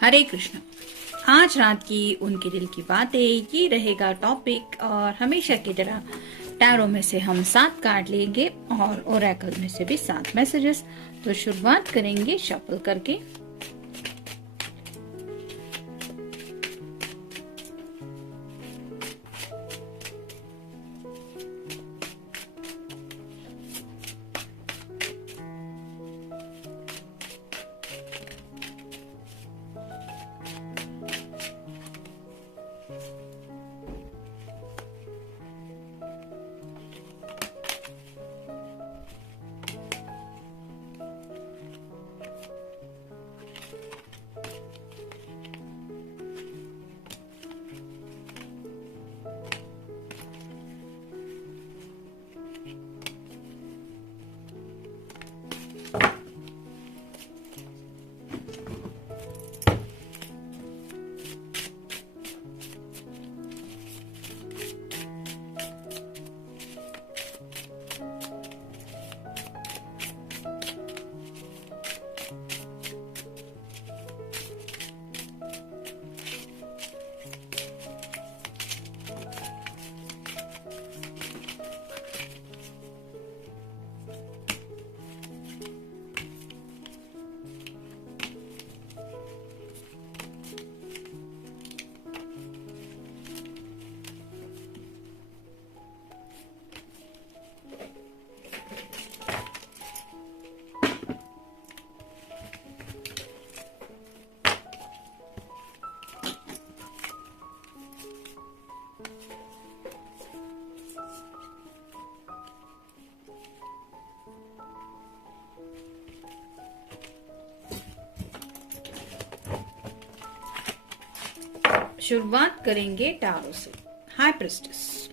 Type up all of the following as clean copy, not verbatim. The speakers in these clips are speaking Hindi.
हरे कृष्ण। आज रात की उनके दिल की बातें ये रहेगा टॉपिक, और हमेशा की तरह टैरो में से हम 7 कार्ड लेंगे और ओरेकल में से भी 7 मैसेजेस। तो शुरुआत करेंगे शफल करके। शुरुआत करेंगे टैरो से। हाई प्रिस्टेस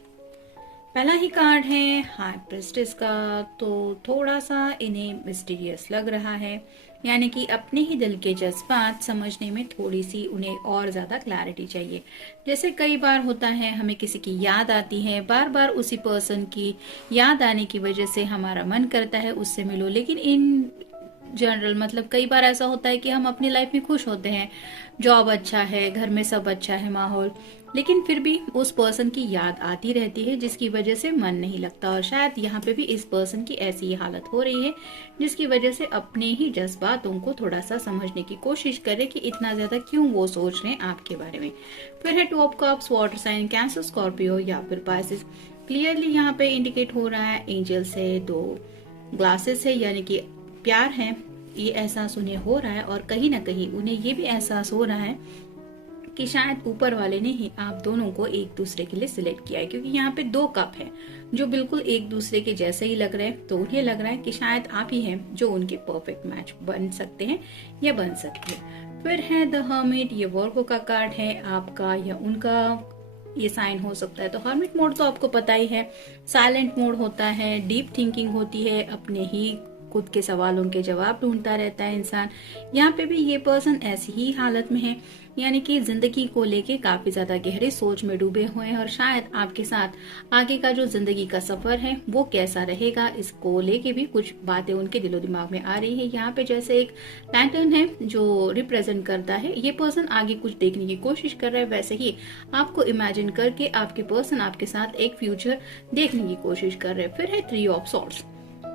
पहला ही कार्ड है हाई प्रिस्टेस का। तो थोड़ा सा इन्हें मिस्टीरियस लग रहा है, यानी कि अपने ही दिल के जज्बात समझने में थोड़ी सी उन्हें और ज्यादा क्लैरिटी चाहिए। जैसे कई बार होता है, हमें किसी की याद आती है, बार बार उसी पर्सन की याद आने की वजह से हमारा मन करता है उससे मिलो। लेकिन इन जनरल मतलब कई बार ऐसा होता है कि हम अपनी लाइफ में खुश होते हैं, जॉब अच्छा है, घर में सब अच्छा है माहौल, लेकिन फिर भी उस पर्सन की याद आती रहती है जिसकी वजह से मन नहीं लगता। और शायद यहाँ पे भी इस पर्सन की ऐसी ही हालत हो रही है, जिसकी वजह से अपने ही जज्बातों को थोड़ा सा समझने की कोशिश करें कि इतना ज्यादा क्यों वो सोच रहे हैं आपके बारे में। फिर है 2 of cups, water sign, Cancer, Scorpio या फिर पाइसेस। क्लियरली यहाँ पे इंडिकेट हो रहा है एंजल्स है, 2 ग्लासेस है, यानी कि प्यार है, ये एहसास उन्हें हो रहा है। और कहीं ना कहीं उन्हें ये भी एहसास हो रहा है कि शायद ऊपर वाले ने ही आप दोनों को एक दूसरे के लिए सिलेक्ट किया है, क्योंकि यहाँ पे 2 कप है जो बिल्कुल एक दूसरे के जैसे ही लग रहे हैं। तो उन्हें लग रहा है कि शायद आप ही हैं जो उनके परफेक्ट मैच बन सकते हैं या बन सकती है। फिर है द हर्मिट, ये वर्गो का कार्ड है, आपका या उनका ये साइन हो सकता है। तो हर्मिट मोड तो आपको पता ही है, साइलेंट मोड होता है, डीप थिंकिंग होती है, अपने ही खुद के सवालों के जवाब ढूंढता रहता है इंसान। यहाँ पे भी ये पर्सन ऐसी ही हालत में है, यानी कि जिंदगी को लेके काफी ज्यादा गहरे सोच में डूबे हुए हैं। और शायद आपके साथ आगे का जो जिंदगी का सफर है वो कैसा रहेगा, इसको लेके भी कुछ बातें उनके दिलो दिमाग में आ रही है। यहाँ पे जैसे एक लैंटर्न है जो रिप्रेजेंट करता है, ये पर्सन आगे कुछ देखने की कोशिश कर रहा है, वैसे ही आपको इमेजिन करके आपके पर्सन आपके साथ एक फ्यूचर देखने की कोशिश कर रहे हैं। फिर है 3 of swords,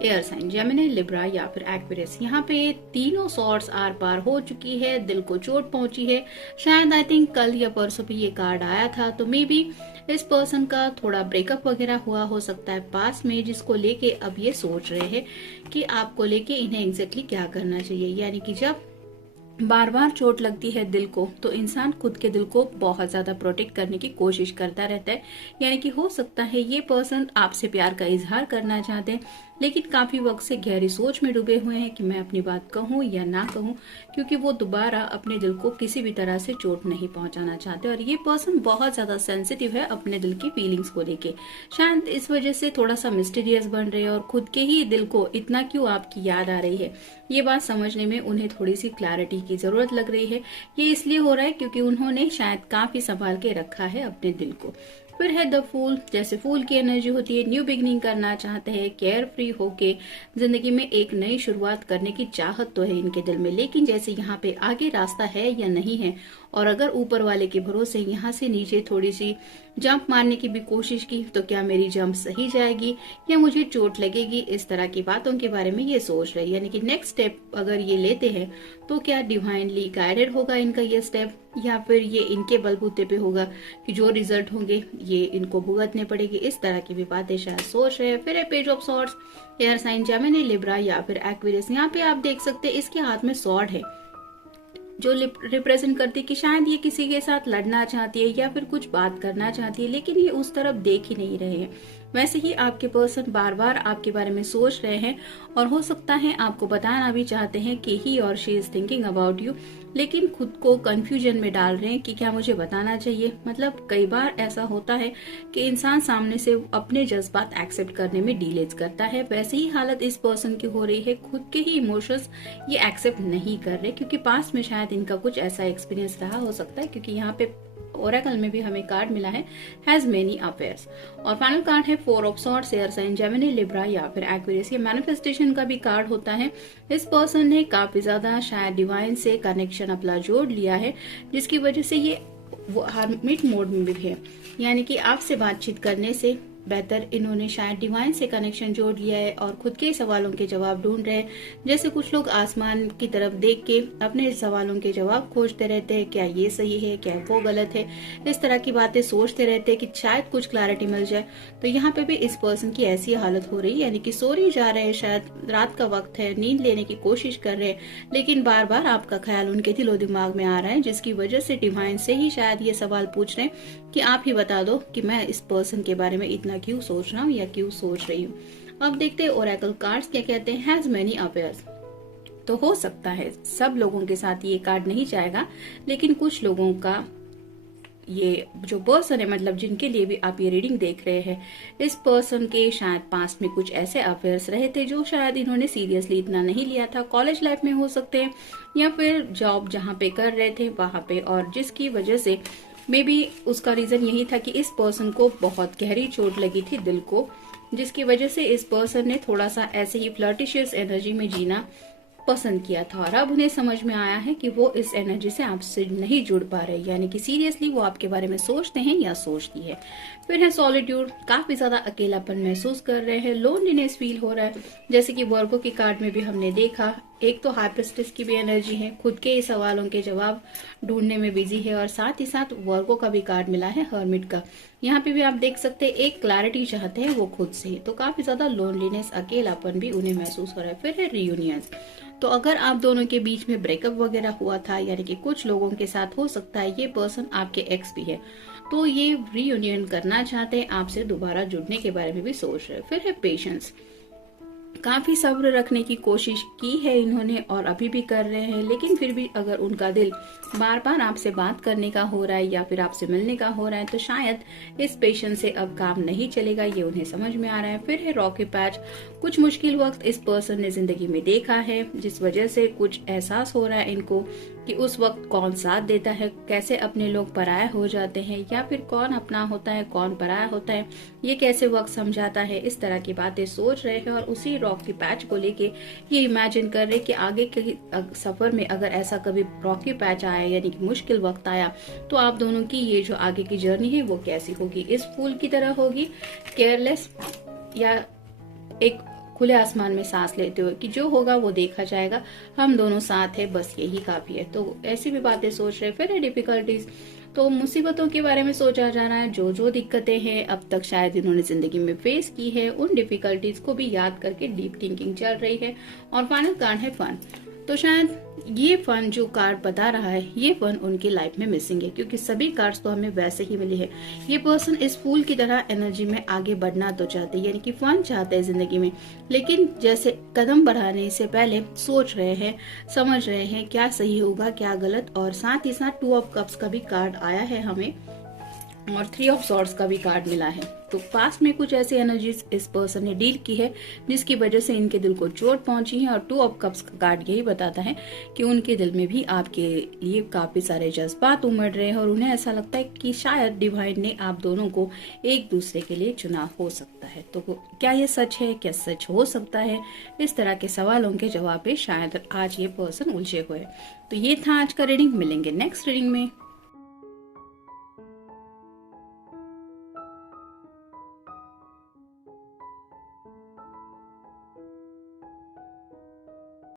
air sign, Gemini, Libra या फिर एक्वेरियस। यहाँ पे तीनों सॉर्ट्स आर पार हो चुकी है, दिल को चोट पहुंची है। शायद आई थिंक कल या परसों भी ये कार्ड आया था, तो मे बी इस पर्सन का थोड़ा ब्रेकअप वगैरह हुआ हो सकता है पास में, जिसको लेके अब ये सोच रहे हैं कि आपको लेके इन्हें एग्जैक्टली क्या करना चाहिए। यानी कि जब बार बार चोट लगती है दिल को, तो इंसान खुद के दिल को बहुत ज्यादा प्रोटेक्ट करने की कोशिश करता रहता है। यानी कि हो सकता है ये पर्सन आपसे प्यार का इजहार करना चाहते हैं, लेकिन काफी वक्त से गहरी सोच में डूबे हुए हैं कि मैं अपनी बात कहूं या ना कहूं, क्योंकि वो दोबारा अपने दिल को किसी भी तरह से चोट नहीं पहुंचाना चाहते। और ये पर्सन बहुत ज्यादा सेंसिटिव है अपने दिल की फीलिंग्स को लेके। शायद इस वजह से थोड़ा सा मिस्टीरियस बन रहे हैं, और खुद के ही दिल को इतना क्यों आपकी याद आ रही है, ये बात समझने में उन्हें थोड़ी सी क्लैरिटी की जरूरत लग रही है। ये इसलिए हो रहा है क्योंकि उन्होंने शायद काफी संभाल के रखा है अपने दिल को। फिर है द फूल, जैसे फूल की एनर्जी होती है, न्यू बिगनिंग करना चाहते हैं, केयर फ्री होके जिंदगी में एक नई शुरुआत करने की चाहत तो है इनके दिल में, लेकिन जैसे यहाँ पे आगे रास्ता है या नहीं है, और अगर ऊपर वाले के भरोसे यहाँ से नीचे थोड़ी सी जंप मारने की भी कोशिश की तो क्या मेरी जंप सही जाएगी या मुझे चोट लगेगी, इस तरह की बातों के बारे में ये सोच रहे, यानी कि नेक्स्ट स्टेप अगर ये लेते हैं तो क्या डिवाइनली गाइडेड होगा इनका ये स्टेप, या फिर ये इनके बलबूते पे होगा कि जो रिजल्ट होंगे ये इनको भुगतने पड़ेगी, इस तरह की भी बातें शायद सोच रहे हैं। फिर है page of swords, air sign Gemini, Libra या फिर एक्वेरियस। यहाँ पे आप देख सकते हैं इसके हाथ में सॉर्ड है जो रिप्रेजेंट करती है कि शायद ये किसी के साथ लड़ना चाहती है या फिर कुछ बात करना चाहती है, लेकिन ये उस तरफ देख ही नहीं रहे हैं। वैसे ही आपके पर्सन बार बार आपके बारे में सोच रहे हैं और हो सकता है आपको बताना भी चाहते हैं कि ही और she is thinking about you, लेकिन खुद को कंफ्यूजन में डाल रहे हैं कि क्या मुझे बताना चाहिए। मतलब कई बार ऐसा होता है कि इंसान सामने से अपने जज्बात एक्सेप्ट करने में डिलेज करता है, वैसे ही हालत इस पर्सन की हो रही है, खुद के ही इमोशंस ये एक्सेप्ट नहीं कर रहे, क्योंकि पास्ट में शायद इनका कुछ ऐसा एक्सपीरियंस रहा हो सकता है, क्योंकि यहाँ पे ओरेकल में भी हमें कार्ड मिला है हैज मेनी अफेयर्स। और फाइनल कार्ड है four of swords, air sign Gemini, Libra या फिर एक्वेरियस। ये मैनिफेस्टेशन का भी कार्ड होता है। इस पर्सन ने काफी ज्यादा शायद डिवाइन से कनेक्शन अपना जोड़ लिया है, जिसकी वजह से ये वो हार्मिट मोड में भी है, यानी कि आपसे बातचीत करने से बेहतर इन्होंने शायद डिवाइन से कनेक्शन जोड़ लिया है और खुद के सवालों के जवाब ढूंढ रहे हैं। जैसे कुछ लोग आसमान की तरफ देख के अपने सवालों के जवाब खोजते रहते हैं, क्या ये सही है, क्या वो गलत है, इस तरह की बातें सोचते रहते हैं कि शायद कुछ क्लैरिटी मिल जाए। तो यहाँ पे भी इस पर्सन की ऐसी हालत हो रही है, यानी कि सो ही जा रहे हैं, शायद रात का वक्त है, नींद लेने की कोशिश कर रहे हैं, लेकिन बार बार आपका ख्याल उनके दिलो दिमाग में आ रहा है, जिसकी वजह से डिवाइन से ही शायद ये सवाल पूछ रहे हैं कि आप ही बता दो कि मैं इस पर्सन के बारे में इतना क्यों सोच रहा हूँ या क्यों सोच रही हूँ। अब देखते हैं ओरेकल कार्ड्स क्या कहते हैं। हैज मेनी अफेयर्स, तो हो सकता है सब लोगों के साथ ये कार्ड नहीं जाएगा, लेकिन कुछ लोगों का ये जो पर्सन है, मतलब जिनके लिए भी आप ये रीडिंग देख रहे हैं, इस पर्सन के शायद पास्ट में कुछ ऐसे अफेयर्स रहे थे जो शायद इन्होंने सीरियसली इतना नहीं लिया था। कॉलेज लाइफ में हो सकते हैं या फिर जॉब जहाँ पे कर रहे थे वहां पे, और जिसकी वजह से मे बी उसका रीजन यही था कि इस पर्सन को बहुत गहरी चोट लगी थी दिल को, जिसकी वजह से इस पर्सन ने थोड़ा सा ऐसे ही फ्लर्टिशियस एनर्जी में जीना पसंद किया था, और अब उन्हें समझ में आया है कि वो इस एनर्जी से आपसे नहीं जुड़ पा रहे, यानी कि सीरियसली वो आपके बारे में सोचते हैं या सोचती है। फिर है सॉलिट्यूड, काफी ज्यादा अकेलापन महसूस कर रहे हैं, लोनलीनेस फील हो रहा है, जैसे कि वर्गो की कार्ड में भी हमने देखा। एक तो हाई प्रीस्टेस की भी एनर्जी है, खुद के सवालों के जवाब ढूंढने में बिजी है, और साथ ही साथ वर्गो का भी कार्ड मिला है हर्मिट का। यहाँ पे भी आप देख सकते हैं एक क्लैरिटी चाहते हैं वो खुद से, तो काफी ज्यादा लोनलीनेस, अकेलापन भी उन्हें महसूस हो रहा है। फिर है रियूनियन, तो अगर आप दोनों के बीच में ब्रेकअप वगैरह हुआ था, यानी कि कुछ लोगों के साथ हो सकता है ये पर्सन आपके एक्स भी है, तो ये रीयूनियन करना चाहते हैं, आपसे दोबारा जुड़ने के बारे में भी सोच रहे हैं। फिर है पेशेंस, काफी सब्र रखने की कोशिश की है इन्होंने और अभी भी कर रहे हैं, लेकिन फिर भी अगर उनका दिल बार बार आपसे बात करने का हो रहा है या फिर आपसे मिलने का हो रहा है, तो शायद इस पेशेंस से अब काम नहीं चलेगा, ये उन्हें समझ में आ रहा है। फिर है रॉकी पैच, कुछ मुश्किल वक्त इस पर्सन ने जिंदगी में देखा है, जिस वजह से कुछ एहसास हो रहा है इनको कि उस वक्त कौन साथ देता है, कैसे अपने लोग पराया हो जाते हैं, या फिर कौन अपना होता है कौन पराया होता है, ये कैसे वक्त समझाता है, इस तरह की बातें सोच रहे हैं। और उसी रॉकी पैच को लेके ये इमेजिन कर रहे कि आगे के सफर में अगर ऐसा कभी रॉकी पैच आया, यानी कि मुश्किल वक्त आया, तो आप दोनों की ये जो आगे की जर्नी है वो कैसी होगी। इस फूल की तरह होगी, केयरलेस, या एक खुले आसमान में सांस लेते हुए कि जो होगा वो देखा जाएगा, हम दोनों साथ है, बस यही काफी है। तो ऐसी भी बातें सोच रहे। फिर है डिफिकल्टीज, तो मुसीबतों के बारे में सोचा जा रहा है, जो जो दिक्कतें हैं अब तक शायद इन्होंने जिंदगी में फेस की है, उन डिफिकल्टीज को भी याद करके डीप थिंकिंग चल रही है। और फाइनल कार्ड है फन, तो शायद ये फन जो कार्ड बता रहा है, ये फन उनकी लाइफ में मिसिंग है, क्योंकि सभी कार्ड्स तो हमें वैसे ही मिली है। ये पर्सन इस फूल की तरह एनर्जी में आगे बढ़ना तो चाहते हैं, यानी कि फन चाहते हैं जिंदगी में, लेकिन जैसे कदम बढ़ाने से पहले सोच रहे हैं, समझ रहे हैं क्या सही होगा क्या गलत। और साथ ही साथ 2 ऑफ कप्स का भी कार्ड आया है हमें, और 3 ऑफ सॉर्ड्स का भी कार्ड मिला है। तो पास्ट में कुछ ऐसी एनर्जीज इस पर्सन ने डील की है जिसकी वजह से इनके दिल को चोट पहुंची है। और 2 ऑफ कप्स का कार्ड यही बताता है कि उनके दिल में भी आपके लिए काफी सारे जज्बात उमड़ रहे हैं और उन्हें ऐसा लगता है कि शायद डिवाइन ने आप दोनों को एक दूसरे के लिए चुना हो सकता है। तो क्या ये सच है, क्या सच हो सकता है, इस तरह के सवालों के जवाब पे शायद आज ये पर्सन उलझे हुए। तो ये था आज का रीडिंग। मिलेंगे नेक्स्ट रीडिंग में।